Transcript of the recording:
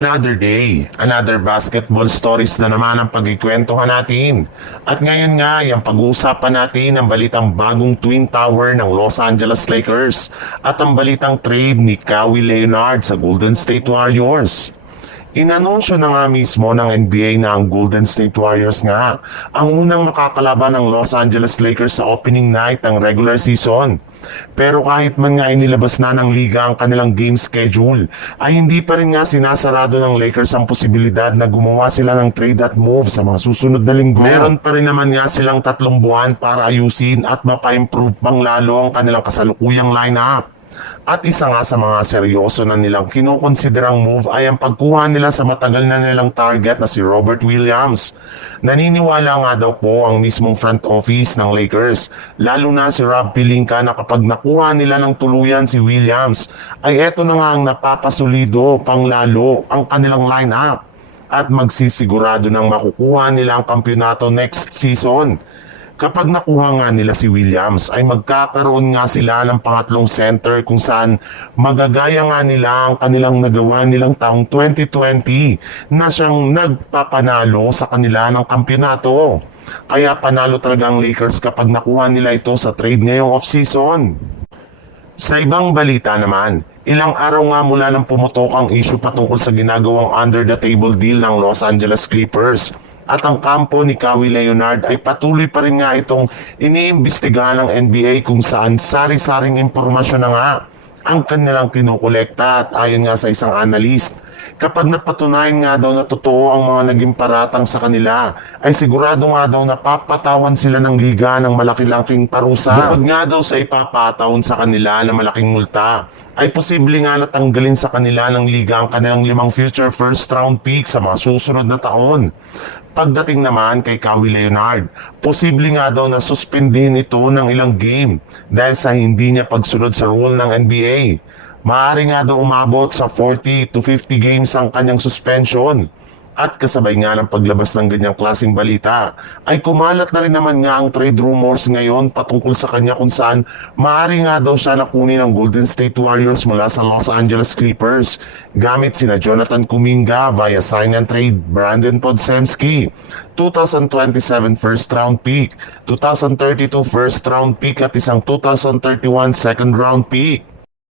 Another day, another basketball stories na naman ang pagkikwentuhan natin. At ngayon nga, yung pag-uusapan natin ang balitang bagong Twin Tower ng Los Angeles Lakers at ang balitang trade ni Kawhi Leonard sa Golden State Warriors. Inanunsyo na nga mismo ng NBA na ang Golden State Warriors nga ang unang makakalaban ng Los Angeles Lakers sa opening night ng regular season. Pero kahit man nga inilabas na ng liga ang kanilang game schedule, ay hindi pa rin nga sinasarado ng Lakers ang posibilidad na gumawa sila ng trade at move sa mga susunod na linggo. Meron pa rin naman nga silang 3 buwan para ayusin at mapa-improve pang lalo ang kanilang kasalukuyang lineup. At isa nga sa mga seryoso na nilang kinukonsiderang move ay ang pagkuha nila sa matagal na nilang target na si Robert Williams. Naniniwala nga daw po ang mismong front office ng Lakers, lalo na si Rob Pelinka, na kapag nakuha nila ng tuluyan si Williams, ay eto na nga ang napapasulido pang lalo ang kanilang lineup at magsisigurado ng makukuha nila ang kampyonato next season. Kapag nakuha nga nila si Williams ay magkakaroon nga sila ng pangatlong center kung saan magagaya nga nila ang kanilang nagawa nilang taong 2020 na siyang nagpapanalo sa kanila ng kampyonato. Kaya panalo talaga ang Lakers kapag nakuha nila ito sa trade ngayong off-season. Sa ibang balita naman, ilang araw nga mula nang pumutok ang issue patungkol sa ginagawang under-the-table deal ng Los Angeles Clippers. At ang kampo ni Kawhi Leonard ay patuloy pa rin nga itong iniimbestigahan ng NBA kung saan sari-saring impormasyon na nga ang kanilang kinukolekta. At ayon nga sa isang analyst, kapag napatunayan nga daw na totoo ang mga naging paratang sa kanila, ay sigurado nga daw na papatawan sila ng liga ng malaki-laking parusa. Bukod nga daw sa ipapatawan sa kanila na malaking multa, ay posible nga natanggalin sa kanila ng liga ang kanilang 5 future first round pick sa mga susunod na taon. Pagdating naman kay Kawhi Leonard, posible nga daw na suspendin ito ng ilang game dahil sa hindi niya pagsunod sa rule ng NBA. Maaari nga daw umabot sa 40 to 50 games ang kanyang suspension. At kasabay nga ng paglabas ng ganyang klaseng balita, ay kumalat na rin naman nga ang trade rumors ngayon patungkol sa kanya kung saan maaari nga daw siya nakunin ng Golden State Warriors mula sa Los Angeles Clippers gamit sina Jonathan Kuminga via sign and trade, Brandon Podziemski, 2027 first round pick, 2032 first round pick at isang 2031 second round pick.